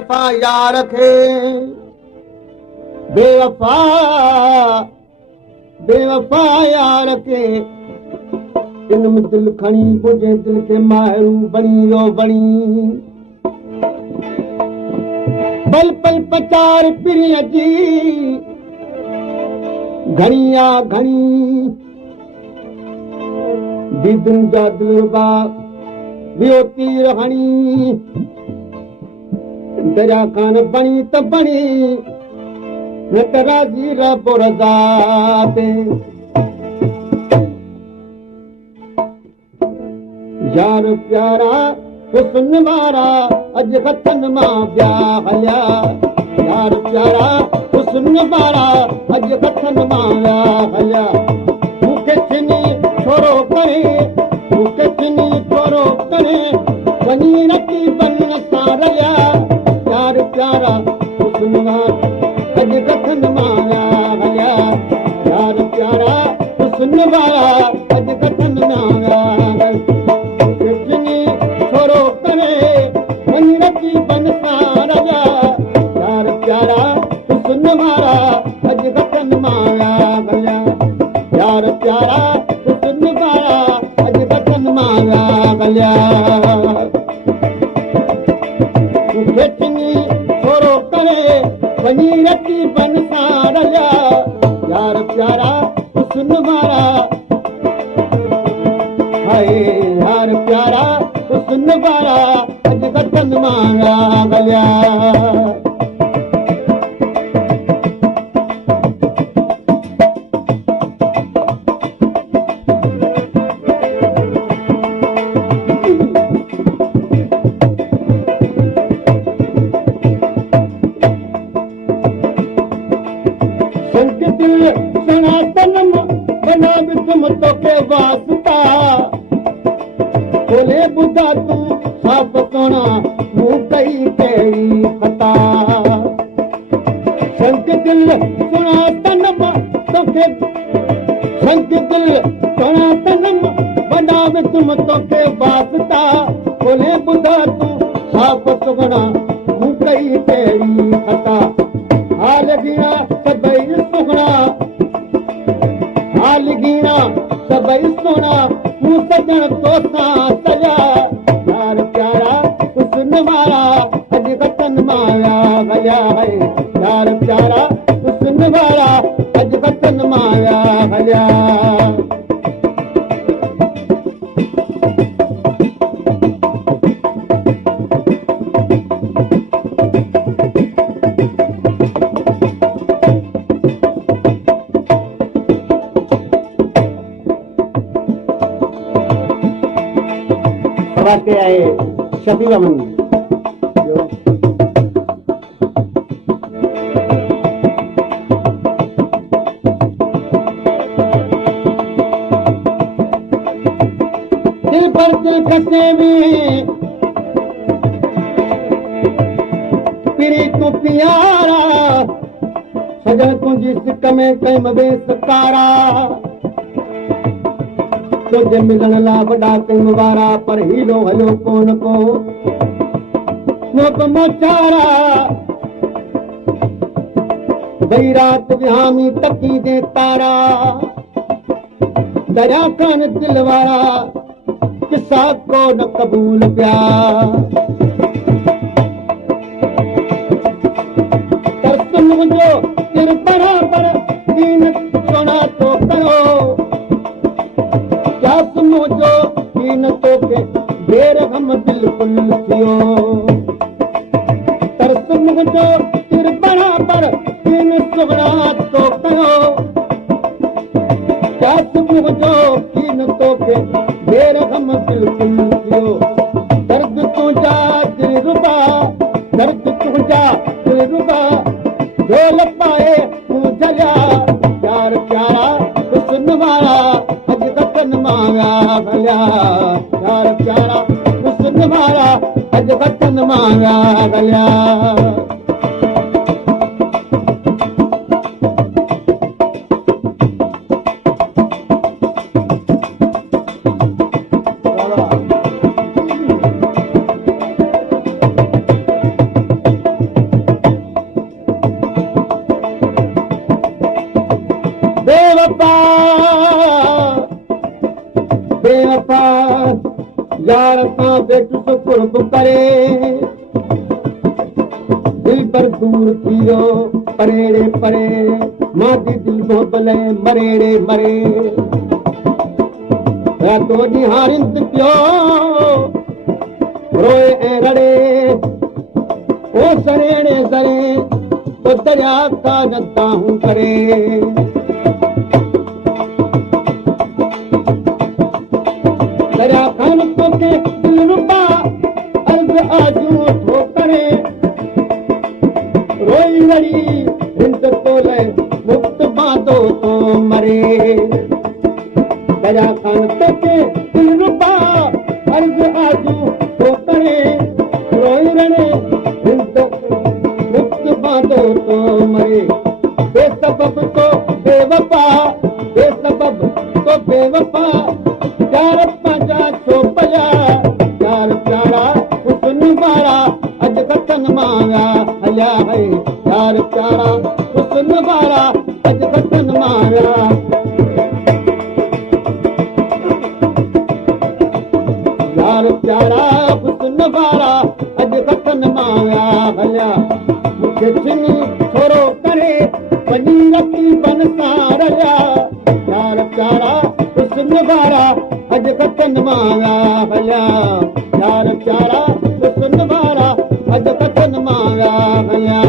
बेवफा यार खे बेवफा बेवफा यार खे इन दिल खणी मुंहिंजे दिल खे माहरू बणी रो बणी पल पल पचार पिरीअ जी घणी आ घणी दीदुनि जा दिलरुबा वियो तीर हणी दरिया खान बणी त बणी न त राज़ी रब रज़ा ते यार प्यारा हुस्न वारा अॼु हथनि मां ॿिया हलिया यार प्यारा हुस्न वारा अॼु हथनि मां ॿिया हलिया मूंखे छिनी थोरो करे मूंखे छिनी थोरो करे वञी रखी बन सां रलिया यार प्यारा हुस्न वारा अॼु हथनि मां ॿिया हलिया यार प्यारा हुस्न वारा अॼु हथनि मां ॿिया हलिया मिलण ला वॾा कयूं वारा पर हीलो हलियो कोन को मोचारा भई रात विहामी तकी दे तारा दरिया खान दिल वारा किसा को न कबूल पिया तरस मुंहिंजो सिर बराबर दीन सोना तो कयो मुझो कीन तोखे देर हम बिल्कुल थियो तरस मुझो सिर बराबर कीन सुगड़ा तो कयो तरस मुझो कीन तोखे देर हम बिल्कुल थियो दर्द तुझा दिलरुबा दर्द तुझा दिलरुबा ढोल पाए तू जलिया यार प्यारा हुस्न वारा भलिया यार प्यारा हुस्न वारा अॼु वतन मां भलिया बेवफा बेवफा यार सां बेटु सुकुर्ब करे दिल पर दूर थी वियो परेड़े परे मां जी दिल मोहबले मरेड़े मरे रातो ॾींहारिंद पियो रोए ऐं रड़े ओ सरेड़े सरे तो दरिया का नदा हूं करे दरिया खान तोखे दिल रुपा अर्ज़ आजू थो करे रोई रड़ी हिंद तोले मुक्त बांधो तो मरे दरिया खान तोखे दिल रुपा अर्ज़ आजू थो करे रोई रड़े हिंद मुक्त बांधो तो मरे बेसबब तो बेवफा बेसबब तो बेवफा यार पंहिंजा छो पया यार प्यारा हुस्न वारा अॼु कथनि मां विया हलिया है यार प्यारा हुस्न वारा अॼु कथनि मां विया यार प्यारा हुस्न वारा अॼु कथनि मां विया हलिया मूंखे छिनी थोरो करे वञी रखी बन सां रलिया यार प्यारा हुस्न वारा अॼु कथनि मां विया हलिया यार प्यारा हुस्न वारा अॼु कथनि मां विया हलिया